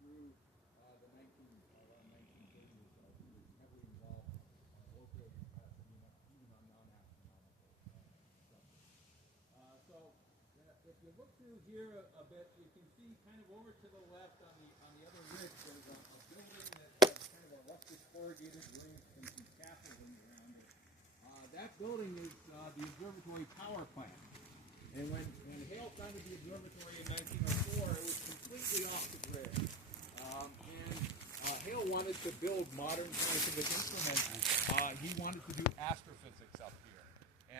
through around 1930 or so. He was heavily involved locally in Pasadena, even on non-astronomical subjects. If you look through here a bit, you can see kind of over to the left on the other ridge, there's a building that has kind of a rustic corrugated roof and some scaffolding around it. That building is the observatory power plant. And when Hale founded the observatory in 1904, it was completely off the grid. Hale wanted to build modern scientific instruments. He wanted to do astrophysics up here.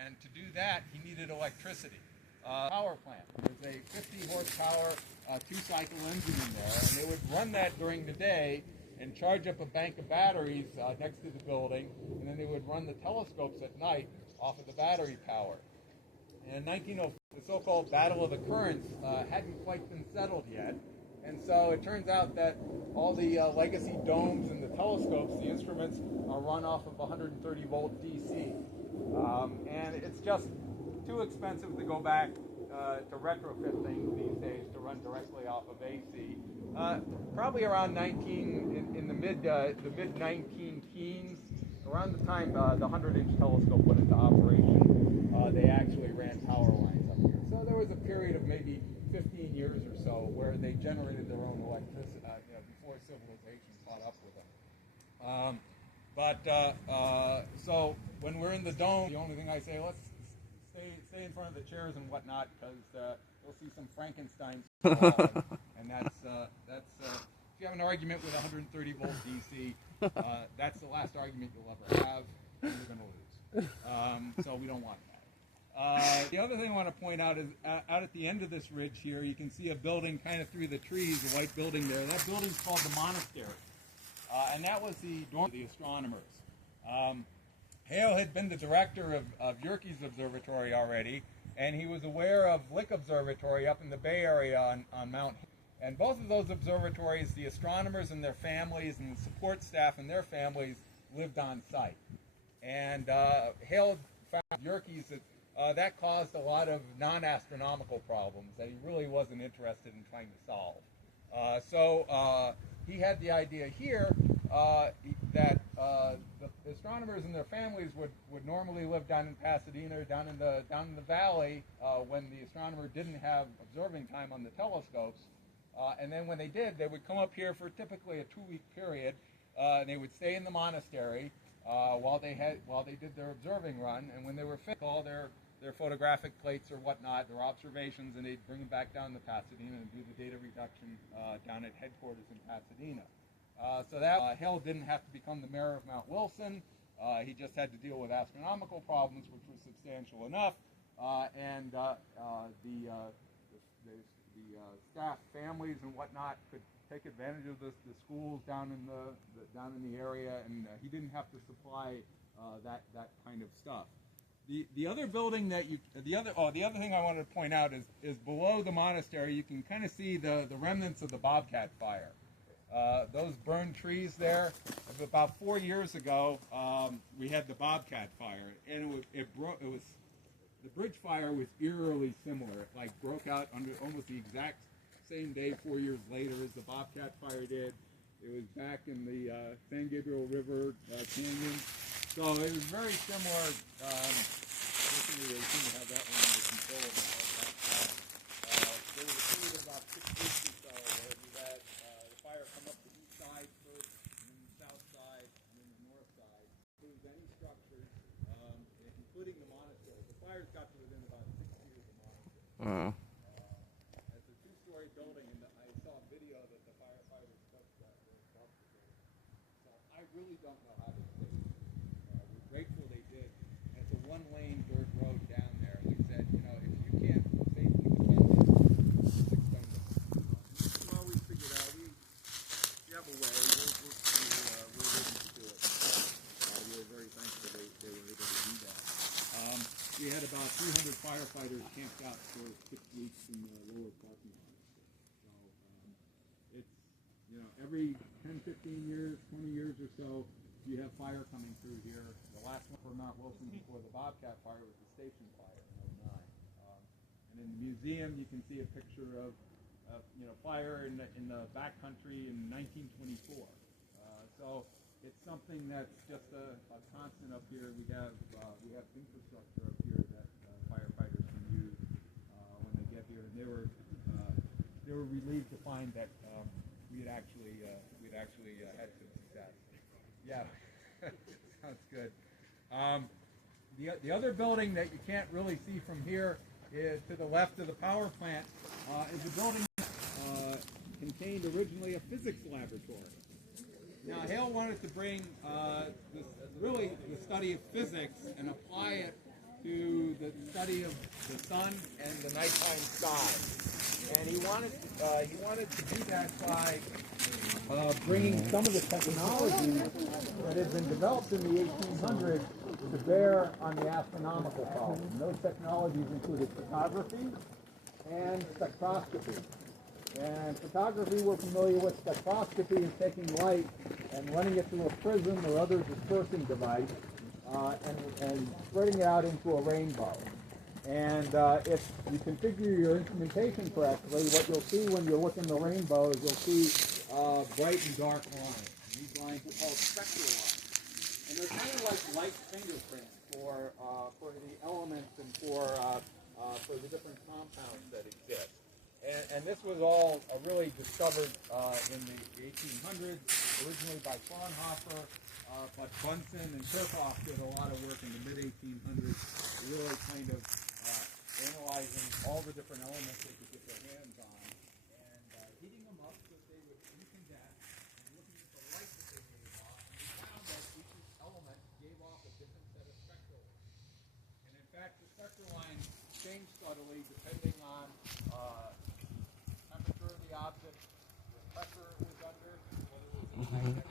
And to do that, he needed electricity. Power plant. There's a 50 horsepower two-cycle engine in there, and they would run that during the day and charge up a bank of batteries next to the building, and then they would run the telescopes at night off of the battery power. And in 1904, the so-called Battle of the Currents hadn't quite been settled yet, and so it turns out that all the legacy domes and the telescopes, the instruments, are run off of 130-volt DC. And it's just too expensive to go back to retrofit things these days to run directly off of AC. Probably around in the mid 19 teens, around the time the 100-inch telescope went into operation, they actually ran power lines up here. So there was a period of maybe 15 years or so where they generated their own electricity, before civilization caught up with them. So when we're in the dome, the only thing I say, let's stay in front of the chairs and whatnot, because you'll see some Frankensteins. And that's if you have an argument with 130 volt DC, that's the last argument you'll ever have, and you're going to lose. So we don't want that. The other thing I want to point out is out at the end of this ridge here, you can see a building kind of through the trees, a white building there. That building's called the monastery, and that was the dorm of the astronomers. Hale had been the director of Yerkes Observatory already, and he was aware of Lick Observatory up in the Bay Area on Mount. And both of those observatories, the astronomers and their families and the support staff and their families lived on site. And Hale found Yerkes that caused a lot of non-astronomical problems that he really wasn't interested in trying to solve. So he had the idea here that the astronomers and their families would normally live down in Pasadena, down in the valley, when the astronomer didn't have observing time on the telescopes. And then when they did, they would come up here for typically a 2-week period, and they would stay in the monastery while they did their observing run. And when they were finished, all their photographic plates or whatnot, their observations, and they'd bring them back down to Pasadena and do the data reduction down at headquarters in Pasadena. So that Hale didn't have to become the mayor of Mount Wilson. He just had to deal with astronomical problems, which was substantial enough, and the staff, families, and whatnot could take advantage of the schools down in the area, and he didn't have to supply that kind of stuff. The other building the other thing I wanted to point out is below the monastery you can kind of see the remnants of the Bobcat fire. Those burned trees there. About 4 years ago, we had the Bobcat fire, and the bridge fire was eerily similar. It broke out under almost the exact same day 4 years later as the Bobcat fire did. It was back in the San Gabriel River Canyon. So it was very similar. They seem to have that one under control now. There was a period of about 6 weeks or so where we had the fire come up the east side first, and then the south side, and then the north side. There was any structures, including the monastery. The fires got to within about 6 feet of the monastery. It's a 2-story building, and I saw a video that the firefighters took that was above the building. So I really don't know how they did it. We're grateful they did. And it's a 1-lane dirt road down there. We said, if you can't safely defend it, 6 tons. We always figured out we have a way. We're willing to do it. We were very thankful they were able to do that. We had about 300 firefighters camped out for 6 weeks in the lower parking lot. So it's, every 10, 15 years, 20 years or so, you have fire coming through here. The last one for Mount Wilson before the Bobcat fire was the station fire in '09. And in the museum, you can see a picture of fire in the backcountry in 1924. So it's something that's just a constant up here. We have infrastructure up here that firefighters can use when they get here, and they were relieved to find that we had actually had some success. Yeah, sounds good. The other building that you can't really see from here is to the left of the power plant is a building that contained originally a physics laboratory. Now Hale wanted to bring the study of physics and apply it to the study of the sun and the nighttime sky, and he wanted to do that by bringing some of the technology that had been developed in the 1800s to bear on the astronomical problem. Those technologies included photography and spectroscopy. And photography, we're familiar with. Spectroscopy is taking light and running it through a prism or other dispersing device and spreading it out into a rainbow. And if you configure your instrumentation correctly, what you'll see when you look in the rainbow is you'll see bright and dark lines. And these lines are called spectral lines. And they're kind of like light fingerprints for the elements and for the different compounds that exist. And this was all really discovered in the 1800s, originally by Fraunhofer, but Bunsen and Kirchhoff did a lot of work in the mid-1800s, really kind of analyzing all the different elements they could get their hands on, and heating them up so that they would incandesce, and looking at the light that they gave off, and we found that each element gave off a different set of spectral lines. And in fact, the spectral lines changed subtly depending on temperature of the object, the pressure it was under, whether it was